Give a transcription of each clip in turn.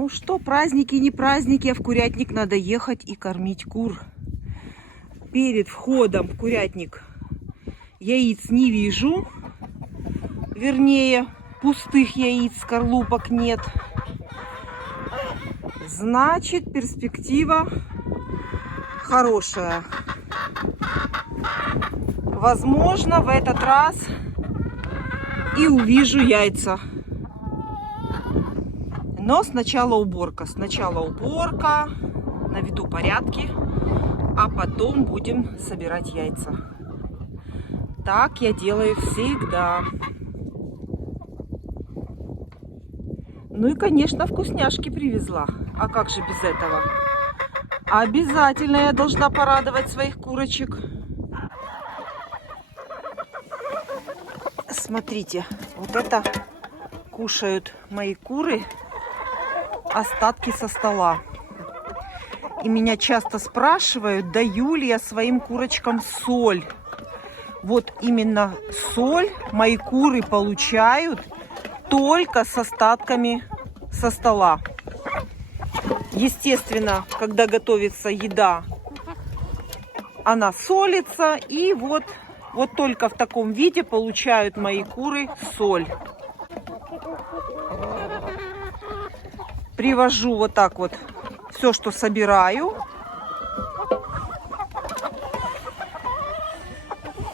Ну что, праздники, не праздники, а в курятник надо ехать и кормить кур. Перед входом в курятник яиц не вижу. Вернее, пустых яиц, скорлупок нет. Значит, перспектива хорошая. Возможно, в этот раз и увижу яйца. Но сначала уборка. Сначала уборка, наведу порядки, а потом будем собирать яйца. Так я делаю всегда. Ну и, конечно, вкусняшки привезла. А как же без этого? Обязательно я должна порадовать своих курочек. Смотрите, вот это кушают мои куры, остатки со стола. И меня часто спрашивают, даю ли я своим курочкам соль. Вот именно соль мои куры получают только с остатками со стола. Естественно, когда готовится еда, она солится, и вот только в таком виде получают мои куры соль. Привожу вот так вот все, что собираю.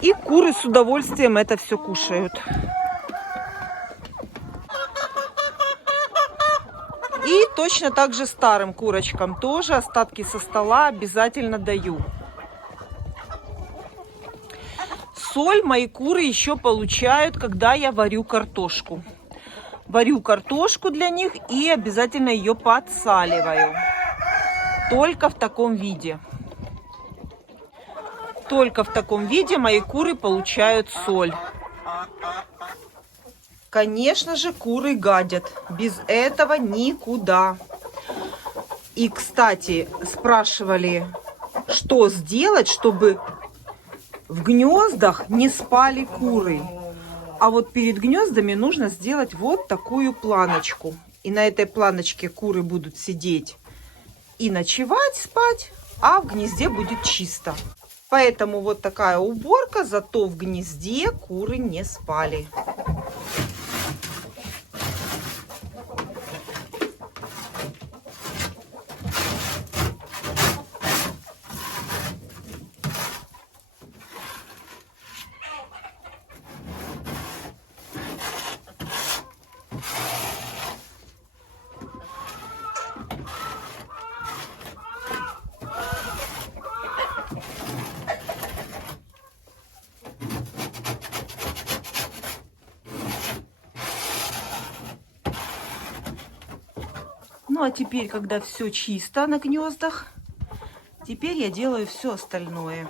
И куры с удовольствием это все кушают. И точно так же старым курочкам тоже остатки со стола обязательно даю. Соль мои куры еще получают, когда я варю картошку. Варю картошку для них и обязательно ее подсаливаю. Только в таком виде. Только в таком виде мои куры получают соль. Конечно же, куры гадят. Без этого никуда. И, кстати, спрашивали, что сделать, чтобы в гнездах не спали куры. А вот перед гнездами нужно сделать вот такую планочку. И на этой планочке куры будут сидеть и ночевать, спать, а в гнезде будет чисто. Поэтому вот такая уборка, зато в гнезде куры не спали. Ну а теперь, когда все чисто на гнездах, теперь я делаю все остальное.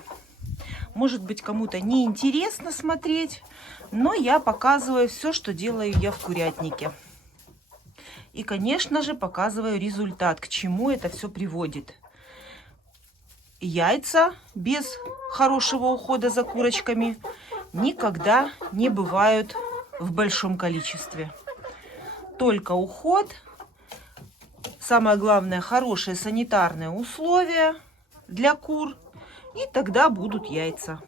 Может быть, кому-то не интересно смотреть, но я показываю все, что делаю я в курятнике. И, конечно же, показываю результат, к чему это все приводит. Яйца без хорошего ухода за курочками никогда не бывают в большом количестве. Только уход. Самое главное, хорошие санитарные условия для кур, и тогда будут яйца.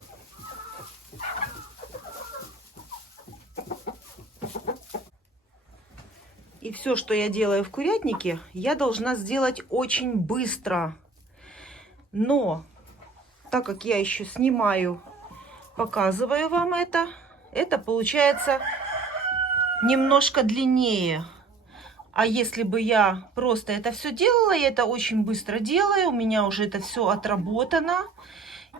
И все, что я делаю в курятнике, я должна сделать очень быстро. Но, так как я еще снимаю, показываю вам это получается немножко длиннее. А если бы я просто это все делала, я это очень быстро делаю, у меня уже это все отработано,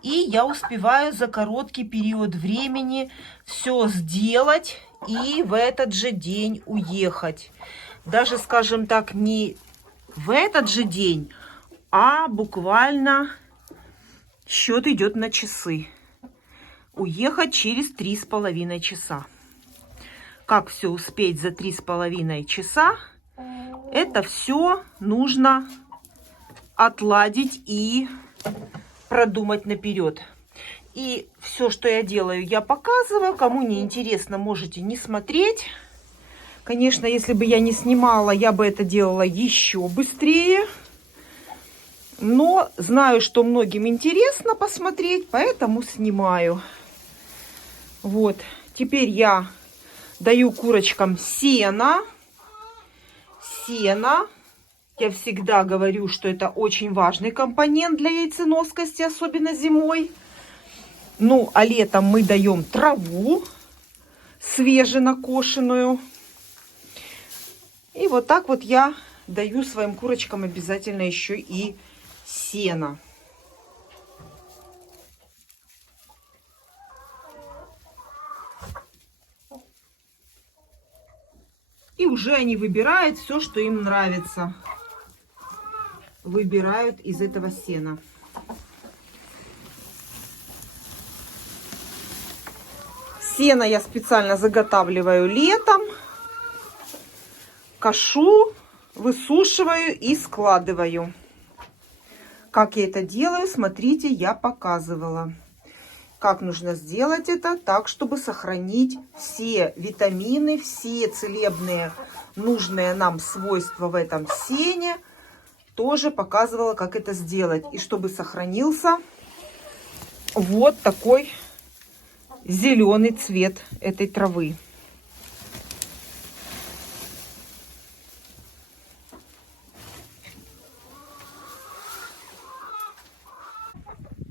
и я успеваю за короткий период времени все сделать и в этот же день уехать. Даже, скажем так, не в этот же день, а буквально счет идет на часы. Уехать через 3,5 часа. Как все успеть за 3,5 часа? Это все нужно отладить и продумать наперед. И все, что я делаю, я показываю. Кому не интересно, можете не смотреть. Конечно, если бы я не снимала, я бы это делала еще быстрее. Но знаю, что многим интересно посмотреть, поэтому снимаю. Вот. Теперь я даю курочкам сено. Сено. Я всегда говорю, что это очень важный компонент для яйценоскости, особенно зимой. Ну, а летом мы даем траву свеженакошенную. И вот так вот я даю своим курочкам обязательно еще и сено. И уже они выбирают все, что им нравится. Выбирают из этого сена. Сено я специально заготавливаю летом. Кашу, высушиваю и складываю. Как я это делаю, смотрите, я показывала. Как нужно сделать это так, чтобы сохранить все витамины, все целебные, нужные нам свойства в этом сене. Тоже показывала, как это сделать. И чтобы сохранился вот такой зеленый цвет этой травы.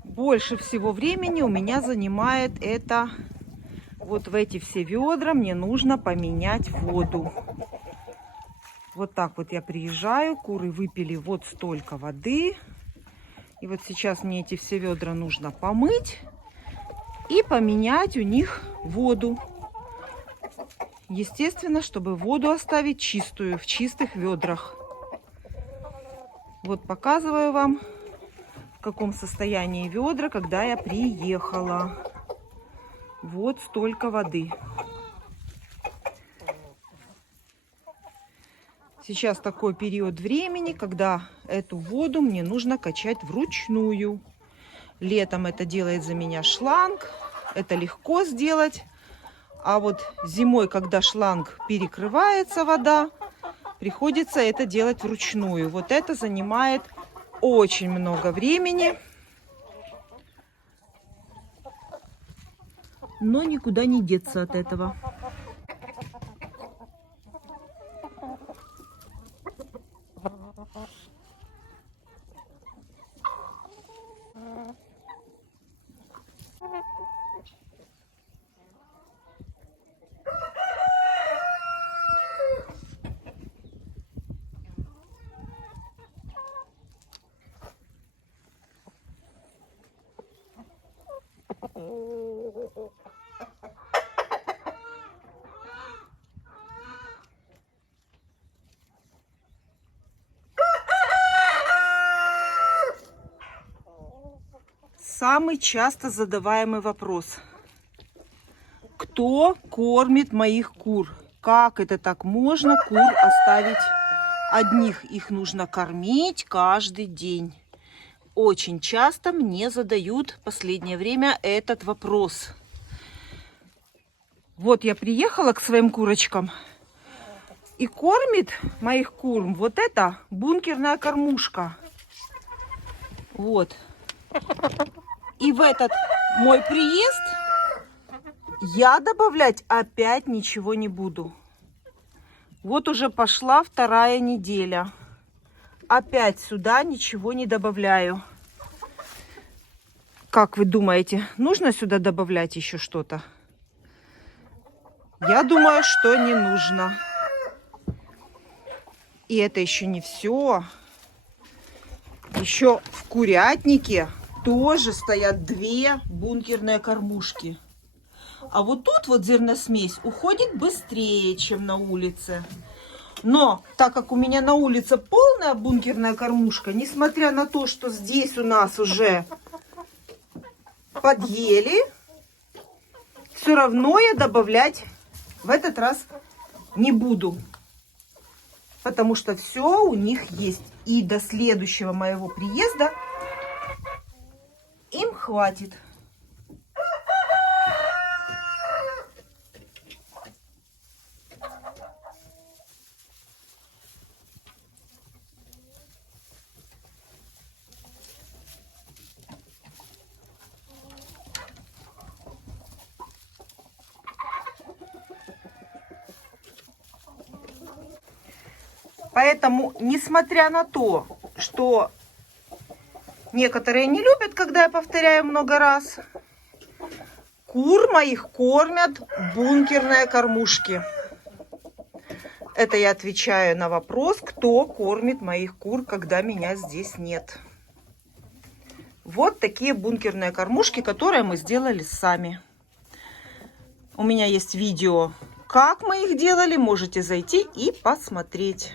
Больше всего времени у меня занимает это вот в эти все ведра. Мне нужно поменять воду. Вот так вот я приезжаю, куры выпили вот столько воды. И вот сейчас мне эти все ведра нужно помыть и поменять у них воду. Естественно, чтобы воду оставить чистую, в чистых ведрах. Вот показываю вам, в каком состоянии ведра, когда я приехала. Вот столько воды. Сейчас такой период времени, когда эту воду мне нужно качать вручную. Летом это делает за меня шланг. Это легко сделать. А вот зимой, когда шланг перекрывается, вода, приходится это делать вручную. Вот это занимает очень много времени. Но никуда не деться от этого. Самый часто задаваемый вопрос. Кто кормит моих кур? Как это так можно кур оставить одних? Их нужно кормить каждый день. Очень часто мне задают в последнее время этот вопрос. Вот я приехала к своим курочкам. И кормит моих кур вот эта бункерная кормушка. Вот. И в этот мой приезд я добавлять опять ничего не буду. Вот уже пошла 2-я неделя. Опять сюда ничего не добавляю. Как вы думаете, нужно сюда добавлять еще что-то? Я думаю, что не нужно. И это еще не все. Еще в курятнике тоже стоят 2 бункерные кормушки. А вот тут вот зерносмесь уходит быстрее, чем на улице. Но так как у меня на улице полная бункерная кормушка, несмотря на то, что здесь у нас уже подъели, все равно я добавлять в этот раз не буду. Потому что все у них есть. И до следующего моего приезда им хватит. Поэтому, несмотря на то, что некоторые не любят, когда я повторяю много раз, кур моих кормят в бункерной кормушке. Это я отвечаю на вопрос, кто кормит моих кур, когда меня здесь нет. Вот такие бункерные кормушки, которые мы сделали сами. У меня есть видео, как мы их делали, можете зайти и посмотреть.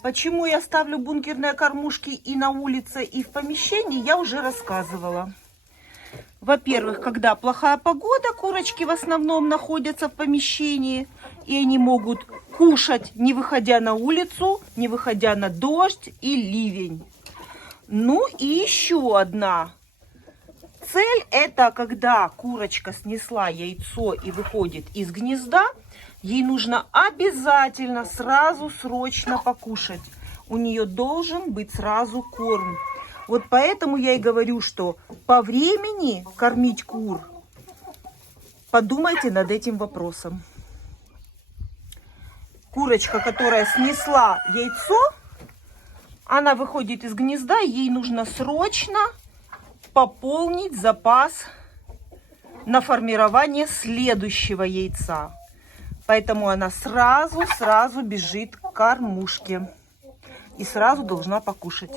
Почему я ставлю бункерные кормушки и на улице, и в помещении, я уже рассказывала. Во-первых, когда плохая погода, курочки в основном находятся в помещении, и они могут кушать, не выходя на улицу, не выходя на дождь и ливень. Ну и еще одна цель, это когда курочка снесла яйцо и выходит из гнезда, ей нужно обязательно сразу срочно покушать. У нее должен быть сразу корм. Вот поэтому я и говорю, что по времени кормить кур, подумайте над этим вопросом. Курочка, которая снесла яйцо, она выходит из гнезда, ей нужно срочно пополнить запас на формирование следующего яйца. Поэтому она сразу бежит к кормушке и сразу должна покушать.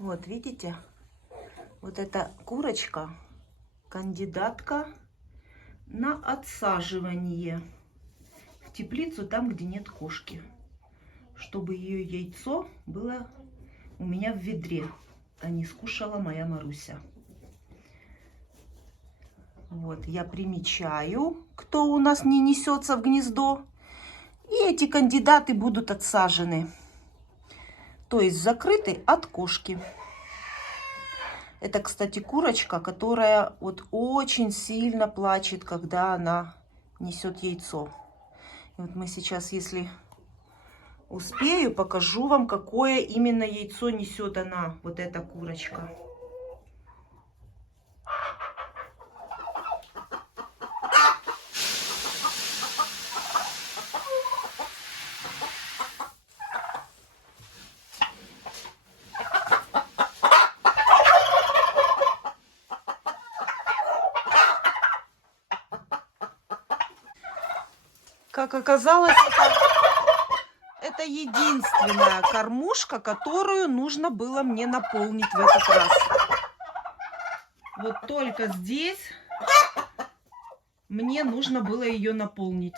Вот видите, вот эта курочка кандидатка на отсаживание в теплицу там, где нет кошки, чтобы ее яйцо было у меня в ведре, а не скушала моя Маруся. Вот, я примечаю, кто у нас не несется в гнездо, и эти кандидаты будут отсажены, то есть закрыты от кошки. Это, кстати, курочка, которая вот очень сильно плачет, когда она несет яйцо. И вот мы сейчас, если успею, покажу вам, какое именно яйцо несет она, вот эта курочка. Как оказалось, это единственная кормушка, которую нужно было мне наполнить в этот раз. Вот только здесь мне нужно было ее наполнить.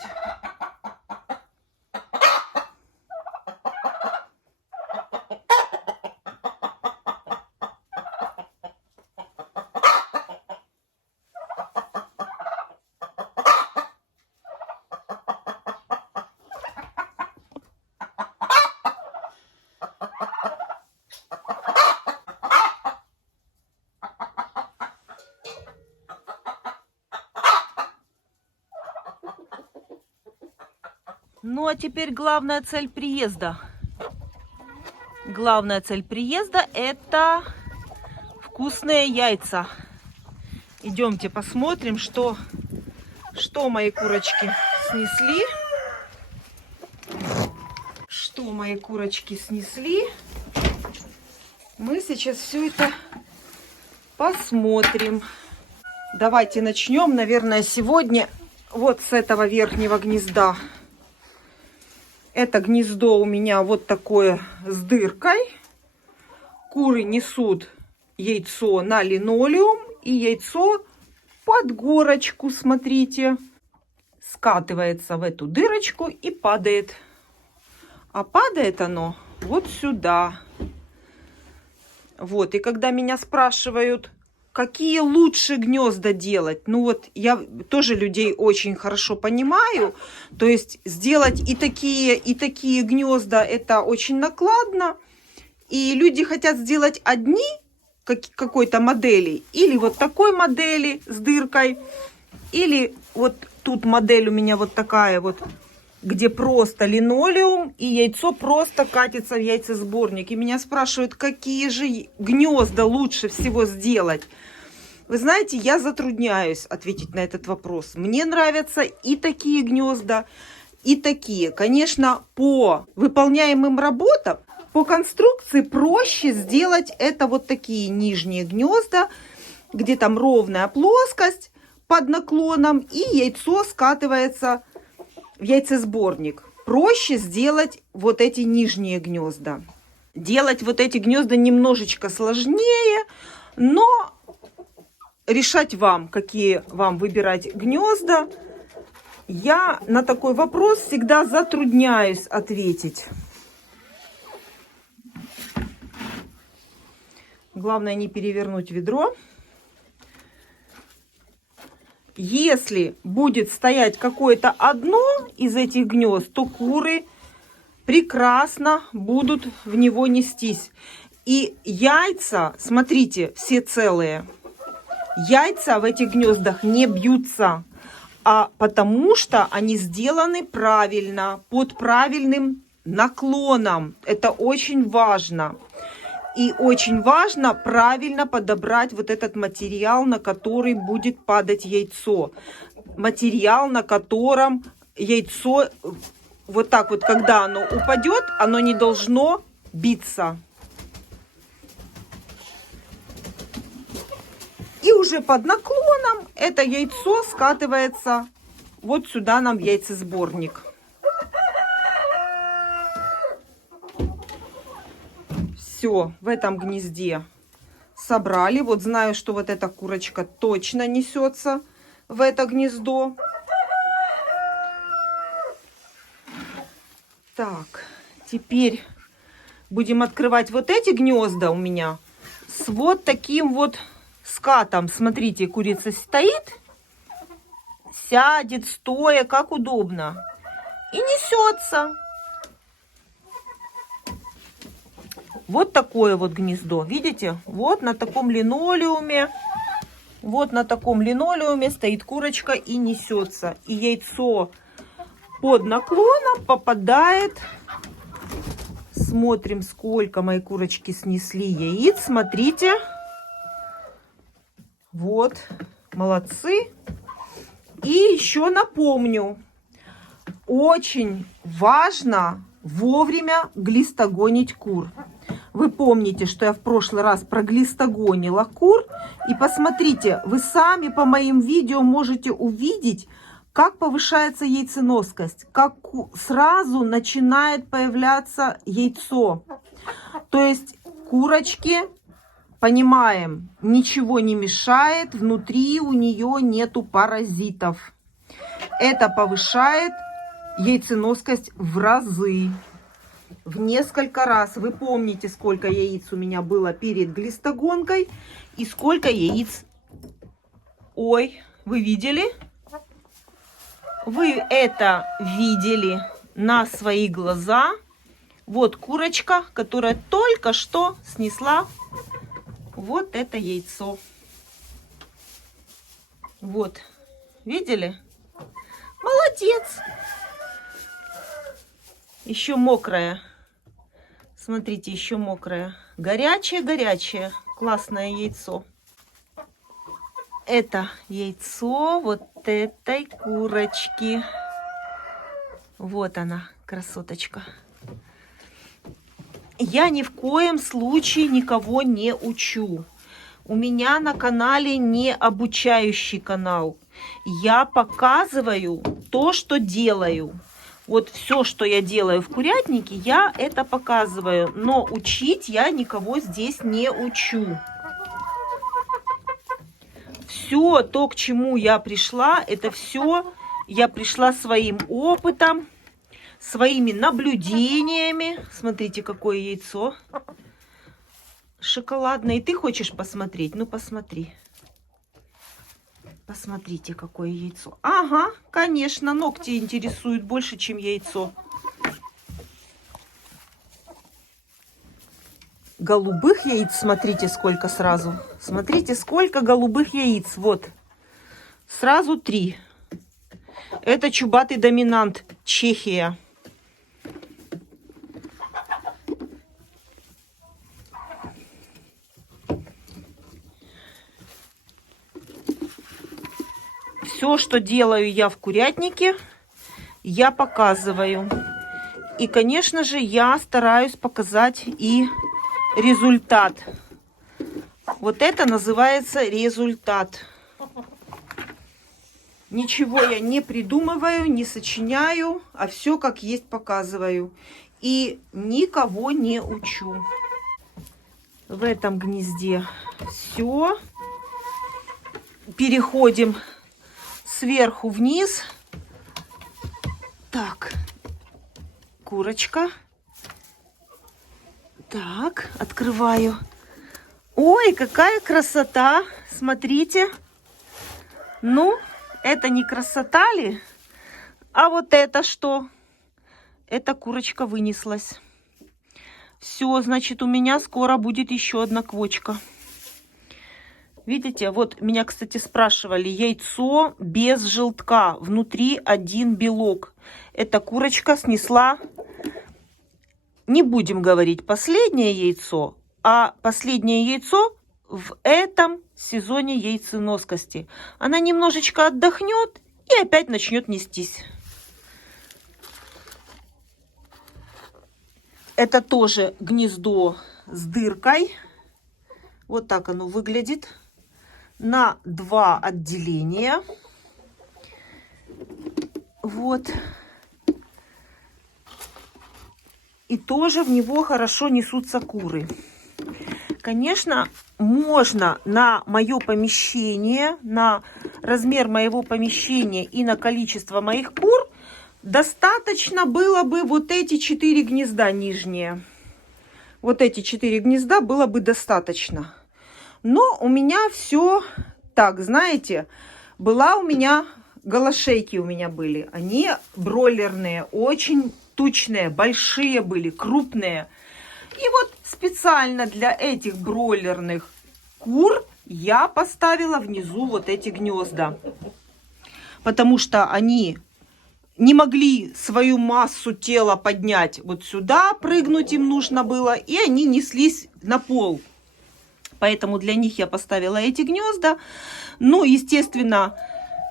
Ну а теперь главная цель приезда. Главная цель приезда — это вкусные яйца. Идемте посмотрим, что мои курочки снесли. Что мои курочки снесли. Мы сейчас все это посмотрим. Давайте начнем, наверное, сегодня вот с этого верхнего гнезда. Это гнездо у меня вот такое с дыркой. Куры несут яйцо на линолеум, и яйцо под горочку, смотрите, скатывается в эту дырочку и падает. А падает оно вот сюда. Вот, и когда меня спрашивают, какие лучше гнезда делать, ну вот я тоже людей очень хорошо понимаю, то есть сделать и такие гнезда, это очень накладно, и люди хотят сделать одни какой-то модели, или вот такой модели с дыркой, или вот тут модель у меня вот такая вот, где просто линолеум и яйцо просто катится в яйцесборник. И меня спрашивают, какие же гнезда лучше всего сделать. Вы знаете, я затрудняюсь ответить на этот вопрос. Мне нравятся и такие гнезда, и такие. Конечно, по выполняемым работам, по конструкции проще сделать это вот такие нижние гнезда, где там ровная плоскость под наклоном, и яйцо скатывается в яйцесборник. Проще сделать вот эти нижние гнезда. Делать вот эти гнезда немножечко сложнее, но решать вам, какие вам выбирать гнезда. Я на такой вопрос всегда затрудняюсь ответить. Главное не перевернуть ведро. Если будет стоять какое-то одно из этих гнезд, то куры прекрасно будут в него нестись. И яйца, смотрите, все целые. Яйца в этих гнездах не бьются, потому что они сделаны правильно, под правильным наклоном. Это очень важно. И очень важно правильно подобрать вот этот материал, на который будет падать яйцо. Материал, на котором яйцо, вот так вот, когда оно упадет, оно не должно биться. И уже под наклоном это яйцо скатывается вот сюда нам в яйцесборник. Все, в этом гнезде собрали. Вот знаю, что вот эта курочка точно несется в это гнездо. Так, теперь будем открывать вот эти гнезда у меня с вот таким вот скатом. Смотрите, курица стоит, сядет, стоя, как удобно, и несется. Вот такое вот гнездо, видите? Вот на таком линолеуме, стоит курочка и несется. И яйцо под наклоном попадает. Смотрим, сколько мои курочки снесли яиц. Смотрите. Вот, молодцы. И еще напомню, очень важно вовремя глистогонить кур. Вы помните, что я в прошлый раз проглистогонила кур. И посмотрите, вы сами по моим видео можете увидеть, как повышается яйценоскость, как сразу начинает появляться яйцо. То есть курочки, понимаем, ничего не мешает, внутри у нее нету паразитов. Это повышает яйценоскость в разы. В несколько раз. Вы помните, сколько яиц у меня было перед глистогонкой и сколько яиц... Ой, вы видели? Вы это видели на свои глаза. Вот курочка, которая только что снесла вот это яйцо. Вот, видели? Молодец! Еще мокрая. Смотрите, еще мокрая. Горячее-горячее. Классное яйцо. Это яйцо вот этой курочки. Вот она, красоточка. Я ни в коем случае никого не учу. У меня на канале не обучающий канал. Я показываю то, что делаю. Вот все, что я делаю в курятнике, я это показываю. Но учить я никого здесь не учу. Все то, к чему я пришла, это все я пришла своим опытом, своими наблюдениями. Смотрите, какое яйцо шоколадное. И ты хочешь посмотреть? Ну, посмотри. Посмотрите, какое яйцо. Ага, конечно, ногти интересуют больше, чем яйцо. Голубых яиц, смотрите, сколько сразу. Смотрите, сколько голубых яиц. Вот, сразу 3. Это чубатый доминант, Чехия. Все, что делаю я в курятнике, я показываю. И, конечно же, я стараюсь показать и результат. Вот это называется результат. Ничего я не придумываю, не сочиняю, а все как есть показываю. И никого не учу. В этом гнезде все. Переходим сверху вниз. Так, курочка. Так, открываю. Ой, какая красота! Смотрите. Ну, это не красота ли? А вот это что? Эта курочка вынеслась. Все, значит, у меня скоро будет еще одна квочка. Видите, вот меня, кстати, спрашивали, яйцо без желтка, внутри один белок. Эта курочка снесла, не будем говорить последнее яйцо, а последнее яйцо в этом сезоне яйценоскости. Она немножечко отдохнет и опять начнет нестись. Это тоже гнездо с дыркой. Вот так оно выглядит. На 2 отделения. Вот. И тоже в него хорошо несутся куры. Конечно, можно на мое помещение, на размер моего помещения и на количество моих кур достаточно было бы вот эти 4 гнезда нижние. Вот эти 4 гнезда было бы достаточно. Но у меня все так, знаете, была у меня, голошейки у меня были. Они бройлерные, очень тучные, большие были, крупные. И вот специально для этих бройлерных кур я поставила внизу вот эти гнезда. Потому что они не могли свою массу тела поднять вот сюда, прыгнуть им нужно было, и они неслись на пол. Поэтому для них я поставила эти гнезда. Ну, естественно,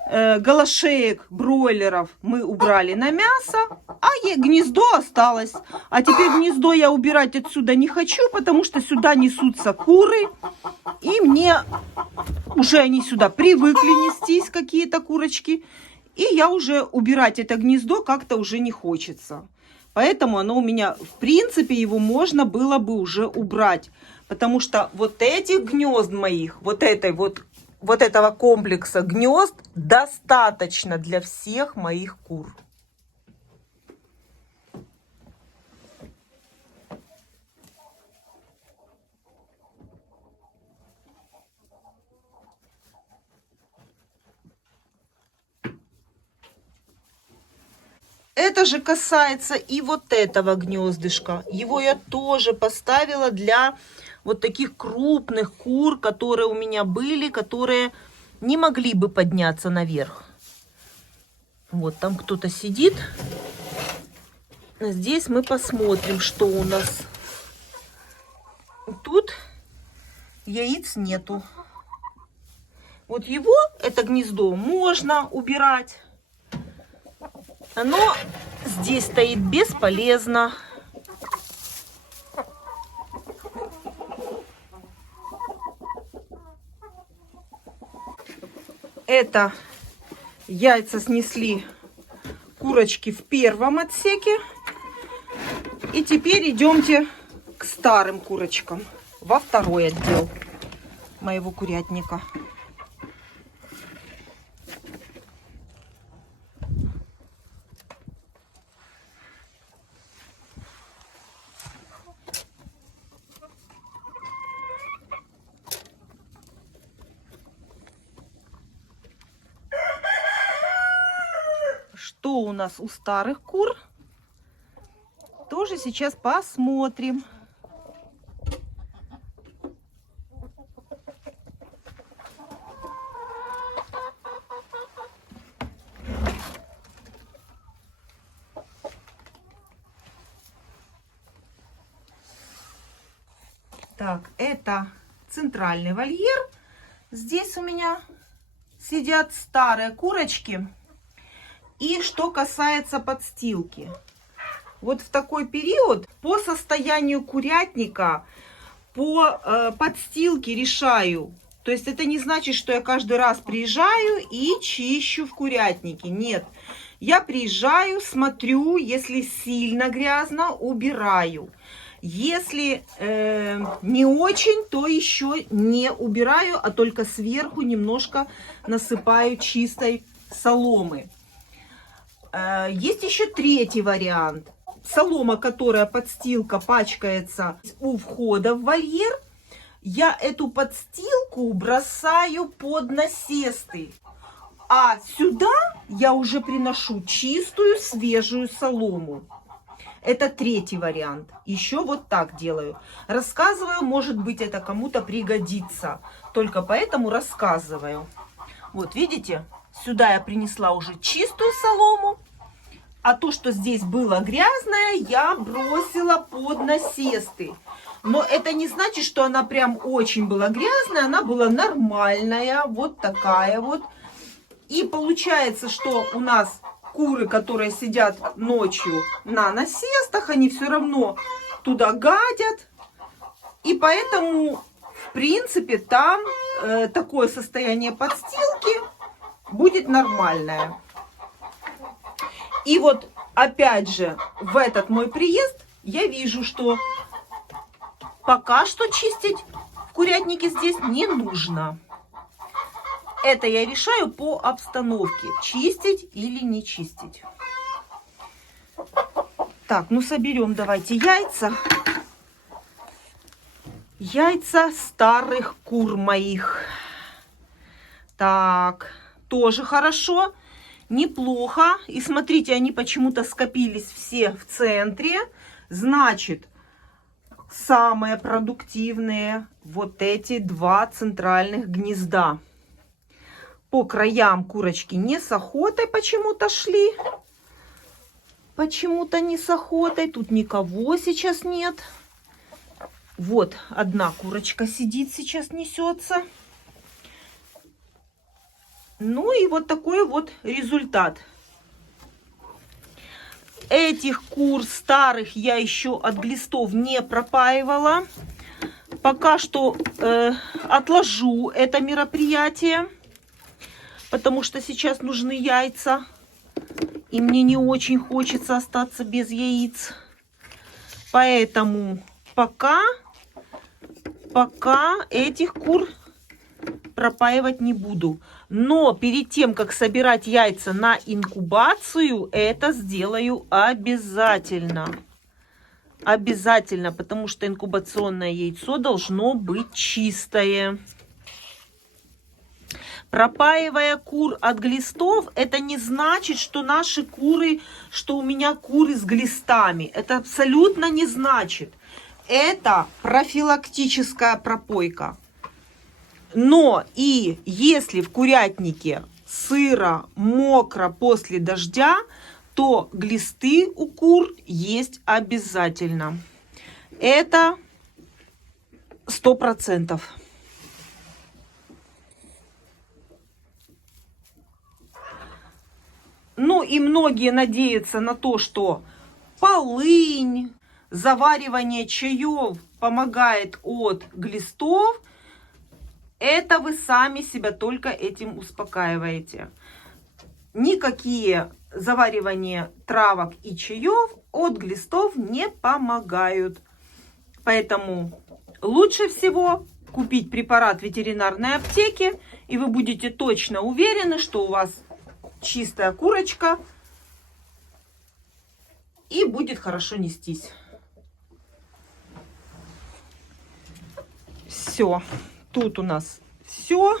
голошеек, бройлеров мы убрали на мясо, а гнездо осталось. А теперь гнездо я убирать отсюда не хочу, потому что сюда несутся куры. И мне уже они сюда привыкли нестись, какие-то курочки. И я уже убирать это гнездо как-то уже не хочется. Поэтому оно у меня, в принципе, его можно было бы уже убрать. Потому что вот этих гнезд моих, вот этого комплекса гнезд достаточно для всех моих кур. Это же касается и вот этого гнездышка. Его я тоже поставила для вот таких крупных кур, которые у меня были, которые не могли бы подняться наверх. Вот там кто-то сидит. Здесь мы посмотрим, что у нас. Тут яиц нету. Вот его, это гнездо, можно убирать. Оно здесь стоит бесполезно. Это яйца снесли курочки в первом отсеке. И теперь идемте к старым курочкам во второй отдел моего курятника. Что у нас у старых кур? Тоже сейчас посмотрим. Так, это центральный вольер. Здесь у меня сидят старые курочки. И что касается подстилки. Вот в такой период по состоянию курятника, по подстилке решаю. То есть это не значит, что я каждый раз приезжаю и чищу в курятнике. Нет, я приезжаю, смотрю, если сильно грязно, убираю. Если не очень, то еще не убираю, а только сверху немножко насыпаю чистой соломы. Есть еще третий вариант. Солома, которая подстилка пачкается у входа в вольер, я эту подстилку бросаю под насесты. А сюда я уже приношу чистую, свежую солому. Это третий вариант. Еще вот так делаю. Рассказываю, может быть, это кому-то пригодится. Только поэтому рассказываю. Вот видите, сюда я принесла уже чистую солому. А то, что здесь было грязное, я бросила под насесты. Но это не значит, что она прям очень была грязная. Она была нормальная. Вот такая вот. И получается, что у нас куры, которые сидят ночью на насестах, они все равно туда гадят. И поэтому, в принципе, там такое состояние подстилки будет нормальное. И вот опять же в этот мой приезд я вижу, что пока что чистить в курятнике здесь не нужно. Это я решаю по обстановке, чистить или не чистить. Так, ну соберем давайте яйца. Яйца старых кур моих. Так, тоже хорошо. Неплохо. И смотрите, они почему-то скопились все в центре. Значит, самые продуктивные вот эти два центральных гнезда. По краям курочки не с охотой почему-то шли. Почему-то не с охотой. Тут никого сейчас нет. Вот одна курочка сидит, сейчас несется. Ну и вот такой вот результат. Этих кур старых я еще от глистов не пропаивала. Пока что отложу это мероприятие, потому что сейчас нужны яйца. И мне не очень хочется остаться без яиц. Поэтому пока этих кур пропаивать не буду. Но перед тем, как собирать яйца на инкубацию, это сделаю обязательно. Обязательно, потому что инкубационное яйцо должно быть чистое. Пропаивая кур от глистов, это не значит, что наши куры, что у меня куры с глистами. Это абсолютно не значит. Это профилактическая пропойка. Но и если в курятнике сыро, мокро после дождя, то глисты у кур есть обязательно. Это 100%. Ну и многие надеются на то, что полынь, заваривание чаев помогает от глистов. Это вы сами себя только этим успокаиваете. Никакие заваривание травок и чаев от глистов не помогают. Поэтому лучше всего купить препарат в ветеринарной аптеке, и вы будете точно уверены, что у вас чистая курочка и будет хорошо нестись. Все, тут у нас все.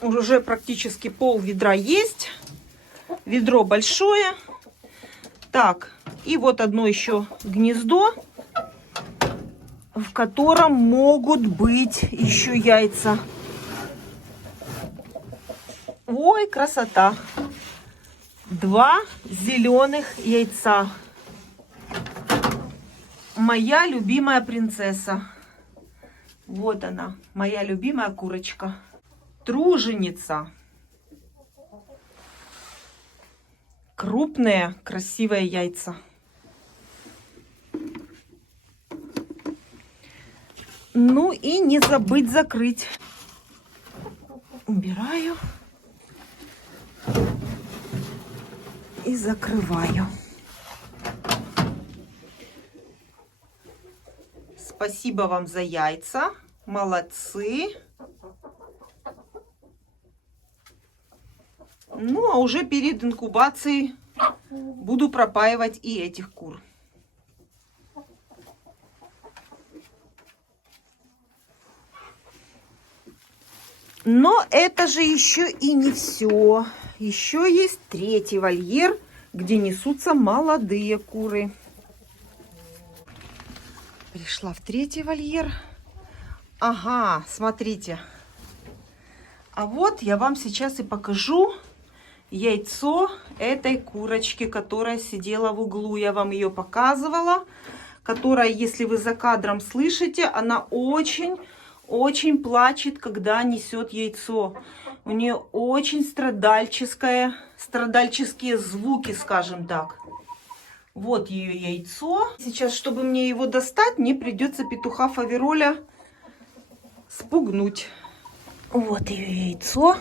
Уже практически пол ведра есть. Ведро большое. Так, и вот одно еще гнездо, в котором могут быть еще яйца. Ой, красота! 2 зеленых яйца. Моя любимая принцесса. Вот она, моя любимая курочка. Труженица. Крупные, красивые яйца. Ну и не забыть закрыть. Убираю. И закрываю. Спасибо вам за яйца. Молодцы. Ну, а уже перед инкубацией буду пропаивать и этих кур. Но это же еще и не все. Еще есть 3-й вольер, где несутся молодые куры. Пришла в 3-й вольер. Ага, смотрите. А вот я вам сейчас и покажу яйцо этой курочки, которая сидела в углу. Я вам ее показывала. Которая, если вы за кадром слышите, она очень плачет, когда несет яйцо. У нее очень страдальческие звуки, скажем так. Вот ее яйцо. Сейчас, чтобы мне его достать, мне придется петуха Фавероля спугнуть. Вот ее яйцо.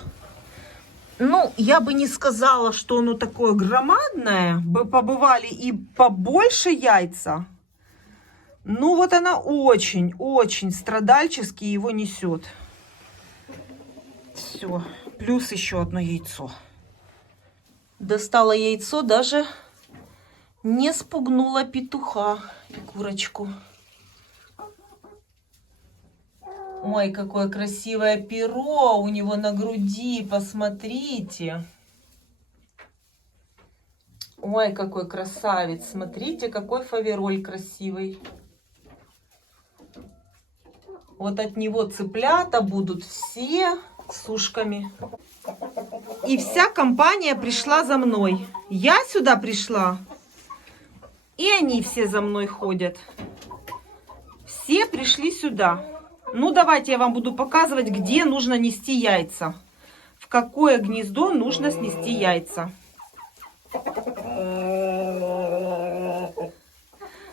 Ну, я бы не сказала, что оно такое громадное. Побывали и побольше яйца. Ну, вот она очень страдальчески его несет. Все. Плюс еще одно яйцо. Достала яйцо, даже не спугнула петуха и курочку. Ой, какое красивое перо у него на груди, посмотрите. Ой, какой красавец, смотрите, какой фавероль красивый. Вот от него цыплята будут все с ушками. И вся компания пришла за мной. Я сюда пришла, и они все за мной ходят. Все пришли сюда. Ну, давайте я вам буду показывать, где нужно нести яйца. В какое гнездо нужно снести яйца.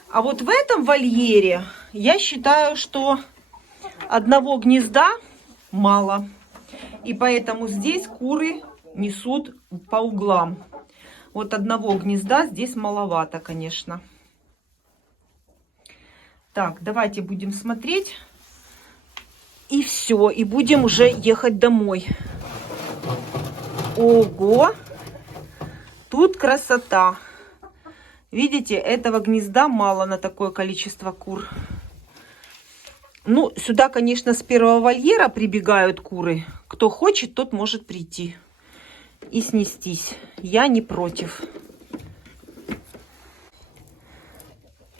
А вот в этом вольере я считаю, что одного гнезда мало. И поэтому здесь куры несут по углам. Вот одного гнезда здесь маловато, конечно. Так, давайте будем смотреть. И все, и будем уже ехать домой. Ого! Тут красота. Видите, этого гнезда мало на такое количество кур. Ну, сюда, конечно, с первого вольера прибегают куры. Кто хочет, тот может прийти и снестись. Я не против.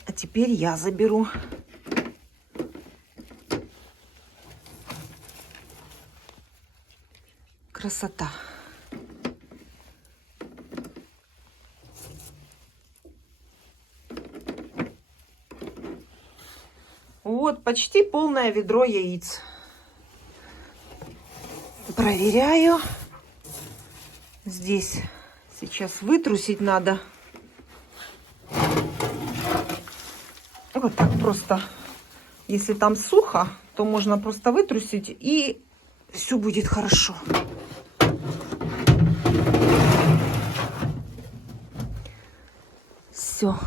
А теперь я заберу. Красота. Вот почти полное ведро яиц. Проверяю. Здесь сейчас вытрусить надо. Вот так просто. Если там сухо, то можно просто вытрусить, и все будет хорошо. все.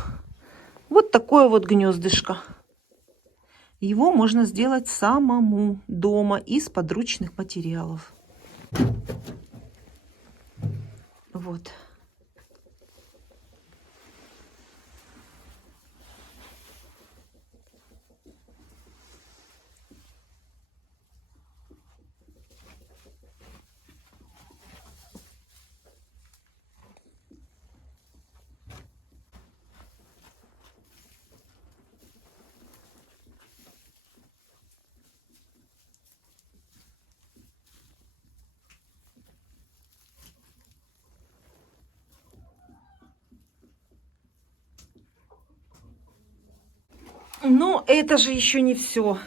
Вот такое вот гнездышко. Его можно сделать самому дома из подручных материалов. Вот. Но это же еще не все.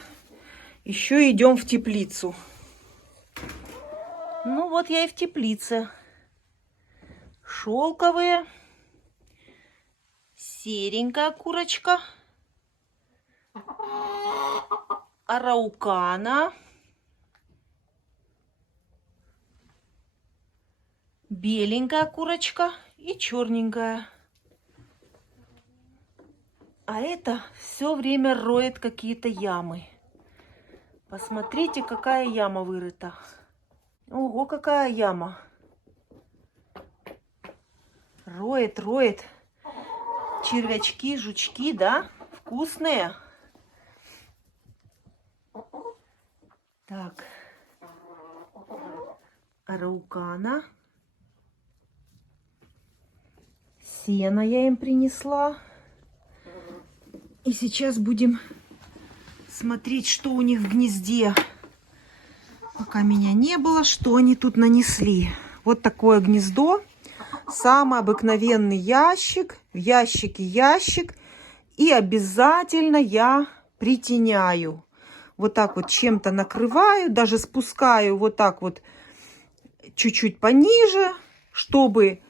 Еще идем в теплицу. Ну вот я и в теплице. Шелковые. Серенькая курочка. Араукана. Беленькая курочка и черненькая. А это все время роет какие-то ямы. Посмотрите, какая яма вырыта. Ого, какая яма. Роет, роет. Червячки, жучки, да? Вкусные. Так. Араукана. Сено я им принесла. И сейчас будем смотреть, что у них в гнезде. Пока меня не было, что они тут нанесли. Вот такое гнездо. Самый обыкновенный ящик. В ящике ящик. И обязательно я притеняю. Вот так вот чем-то накрываю. Даже спускаю вот так вот чуть-чуть пониже, чтобы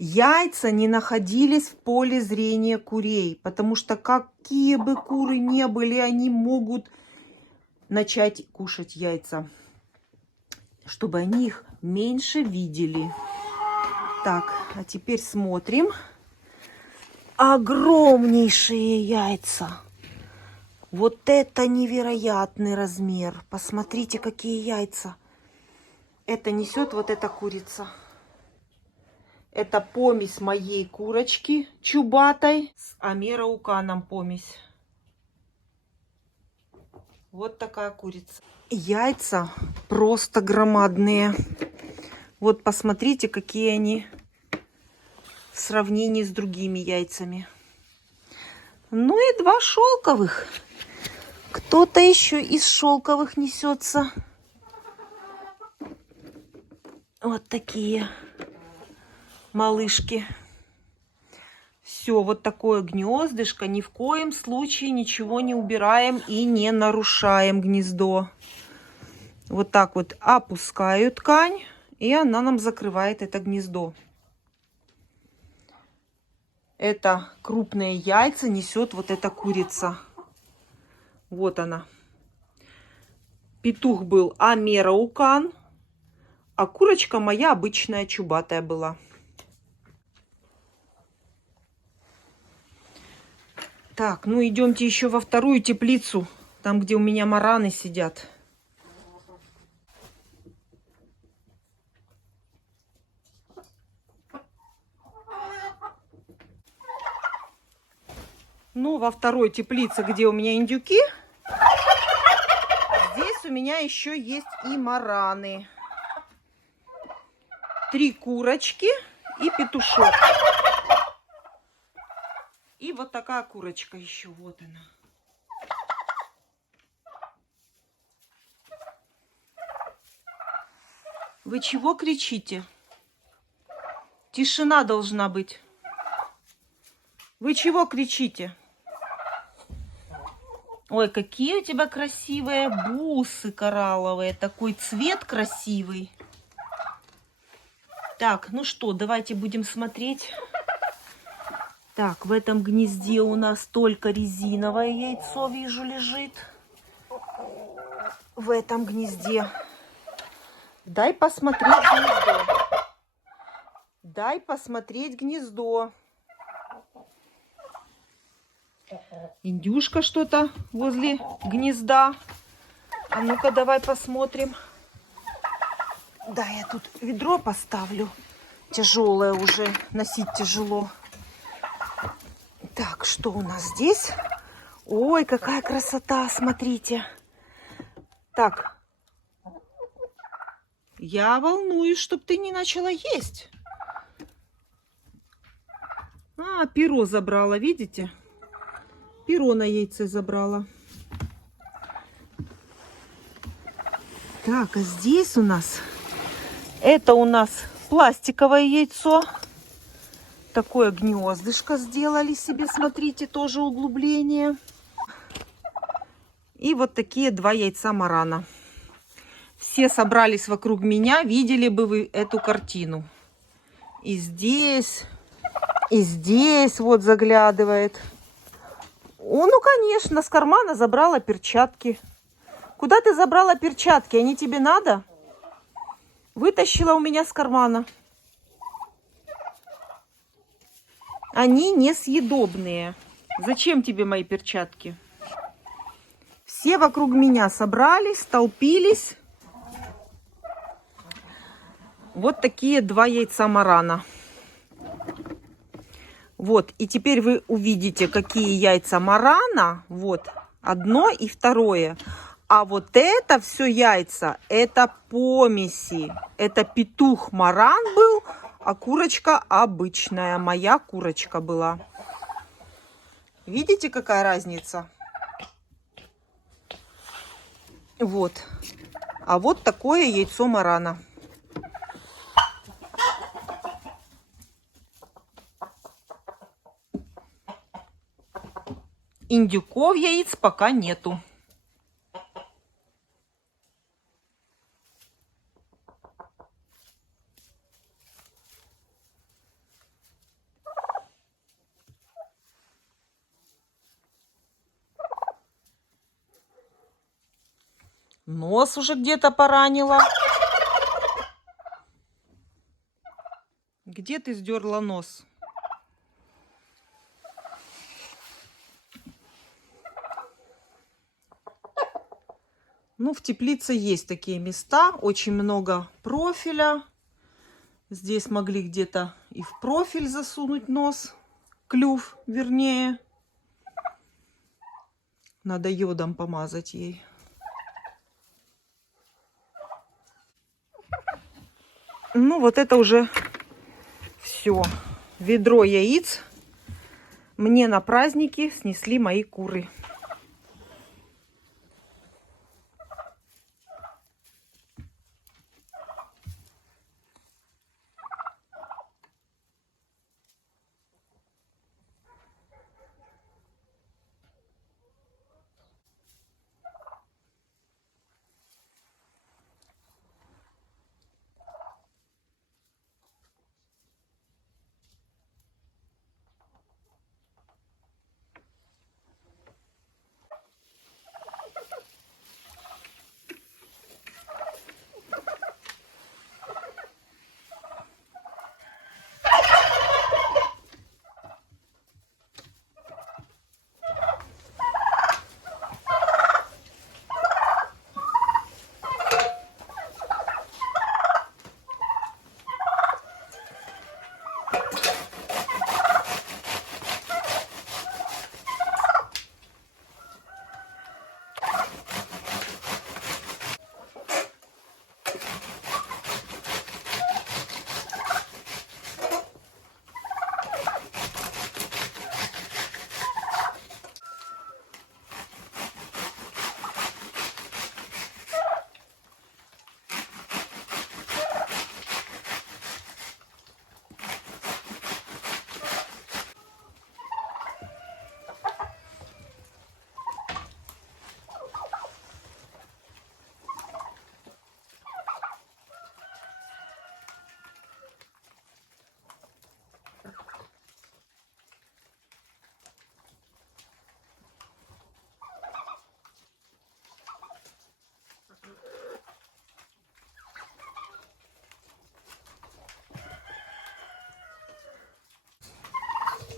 яйца не находились в поле зрения курей. Потому что какие бы куры ни были, они могут начать кушать яйца. Чтобы они их меньше видели. Так, а теперь смотрим. Огромнейшие яйца. Вот это невероятный размер. Посмотрите, какие яйца. Это несет вот эта курица. Это помесь моей курочки чубатой с амерауканом помесь. Вот такая курица. Яйца просто громадные. Вот посмотрите, какие они в сравнении с другими яйцами. Ну и 2 шелковых. Кто-то еще из шелковых несется. Вот такие малышки. Все, вот такое гнездышко. Ни в коем случае ничего не убираем и не нарушаем гнездо. Вот так вот опускаю ткань, и она нам закрывает это гнездо. Это крупные яйца несет вот эта курица. Вот она. Петух был амераукан, а курочка моя обычная чубатая была. Так, ну идемте еще во вторую теплицу, там, где у меня мараны сидят. Ну, во второй теплице, где у меня индюки, здесь у меня еще есть и мараны. 3 курочки и петушок. И вот такая курочка еще, вот она. Вы чего кричите? Тишина должна быть. Вы чего кричите? Ой, какие у тебя красивые бусы коралловые. Такой цвет красивый. Так, ну что, давайте будем смотреть. Так, в этом гнезде у нас только резиновое яйцо, вижу, лежит. В этом гнезде. Дай посмотреть гнездо. Дай посмотреть гнездо. Индюшка что-то возле гнезда. А ну-ка, давай посмотрим. Да, я тут ведро поставлю. Тяжелое уже, носить тяжело. Так, что у нас здесь? Ой, какая красота, смотрите. Так, я волнуюсь, чтобы ты не начала есть. А, перо забрала, видите? Перо на яйце забрала. Так, а здесь у нас... Это у нас пластиковое яйцо. Такое гнездышко сделали себе, смотрите, тоже углубление. И вот такие 2 яйца марана. Все собрались вокруг меня, видели бы вы эту картину. И здесь вот заглядывает. О, ну, конечно, с кармана забрала перчатки. Куда ты забрала перчатки? Они тебе надо? Вытащила у меня с кармана. Они несъедобные. Зачем тебе мои перчатки? Все вокруг меня собрались, столпились. Вот такие 2 яйца марана. Вот, и теперь вы увидите, какие яйца марана. Вот, одно и второе. А вот это все яйца, это помеси. Это петух маран был, а курочка обычная. Моя курочка была. Видите, какая разница? Вот. А вот такое яйцо марана. Индюков яиц пока нету. Нос уже где-то поранила. Где ты сдерла нос? Ну, в теплице есть такие места. Очень много профиля. Здесь могли где-то и в профиль засунуть нос. Клюв, вернее. Надо йодом помазать ей. Ну, вот это уже все. Ведро яиц мне на праздники снесли мои куры.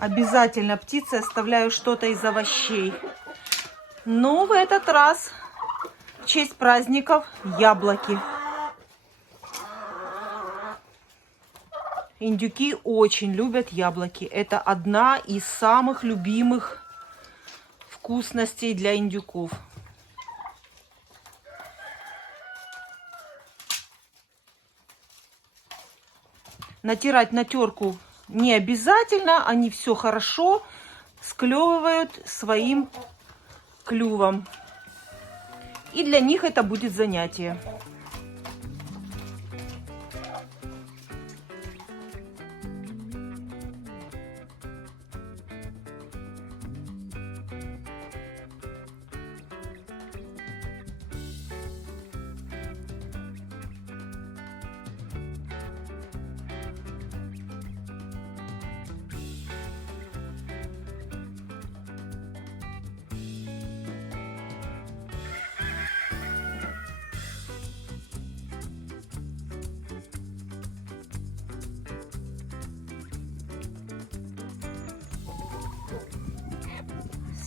Обязательно птице оставляю что-то из овощей. Но в этот раз в честь праздников яблоки. Индюки очень любят яблоки. Это одна из самых любимых вкусностей для индюков. Натирать на терку не обязательно. Они все хорошо склевывают своим клювом. И для них это будет занятие.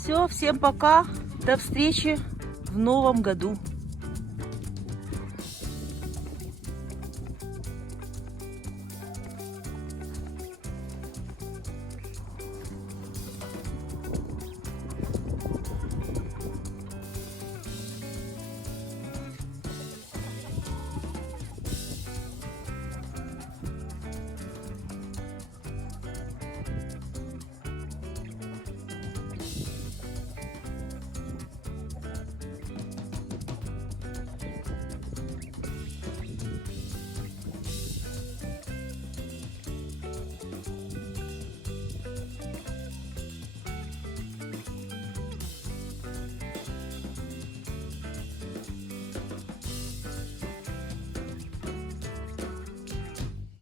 Все, всем пока, до встречи в новом году.